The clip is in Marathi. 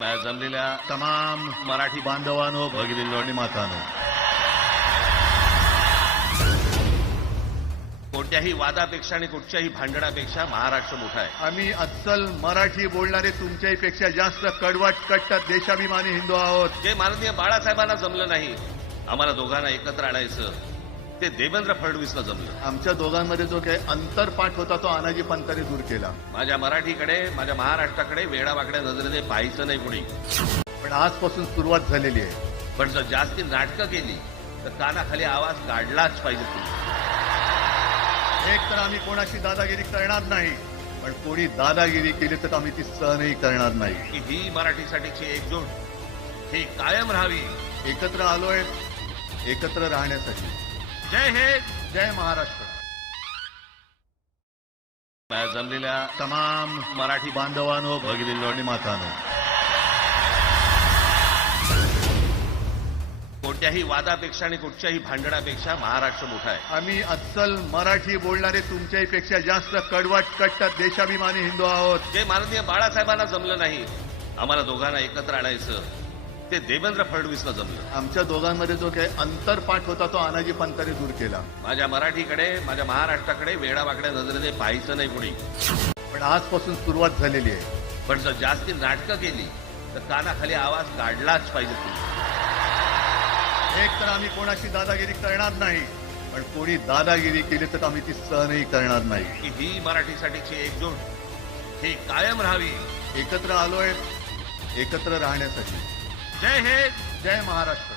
जमलेल्या तमाम मराठी बांधवांनो, भगिनींनो आणि मातांनो, कोणत्याही वादापेक्षा आणि कुठच्याही भांडणापेक्षा महाराष्ट्र मोठा आहे. आम्ही अस्सल मराठी बोलणारे तुमच्याही पेक्षा जास्त कडवट कट्टर देशाभिमानी हिंदू आहोत. जे माननीय बाळासाहेबांना जमलं नाही, आम्हाला दोघांना एकत्र आणायचं, ते देवेंद्र फडणवीसला जमलं. आमच्या दोघांमध्ये जो काही अंतरपाठ होता तो अनाजी पंतांनी दूर केला. माझ्या मराठीकडे, माझ्या महाराष्ट्राकडे वेडावाकड्या नजरेने पाहायचं नाही कुणी. पण आजपासून सुरुवात झालेली आहे. पण जर जास्ती नाटकं केली तर कानाखाली आवाज काढलाच पाहिजे तुम्ही. एक तर आम्ही कोणाची दादागिरी करणार नाही, पण कोणी दादागिरी केली तर आम्ही ती सहनही करणार नाही. की ही मराठीसाठीची एकजूट ही कायम राहावी. एकत्र आलोय एकत्र राहण्यासाठी. जय हिंद. जय महाराष्ट्र. जमलेल्या तमाम मराठी बांधवांनो, भगिनींनो आणि मातांनो, कोणत्याही वादापेक्षा आणि कुठच्याही भांडणापेक्षा महाराष्ट्र मोठा आहे. आम्ही अस्सल मराठी बोलणारे तुमच्याही पेक्षा जास्त कडवट कट्टर देशाभिमानी हिंदू आहोत. जे माननीय बाळासाहेबांना जमलं नाही, आम्हाला दोघांना एकत्र आणायचं, ते देवेंद्र फडणवीसला जमलं. आमच्या दोघांमध्ये जो काही अंतरपाठ होता तो अनाजी पंतांनी दूर केला. माझ्या मराठीकडे, माझ्या महाराष्ट्राकडे वेडावाकड्या नजरेने पाहायचं नाही कुणी. पण आजपासून सुरुवात झालेली आहे. पण जर जास्ती नाटकं केली तर कानाखाली आवाज काढलाच पाहिजे तुम्ही. एक तर आम्ही कोणाची दादागिरी करणार नाही, पण कोणी दादागिरी केली तर आम्ही ती सहनही करणार नाही. की ही मराठीसाठीची एकजूट ही कायम राहावी. एकत्र आलोय एकत्र राहण्यासाठी. जय हिंद. जय महाराष्ट्र.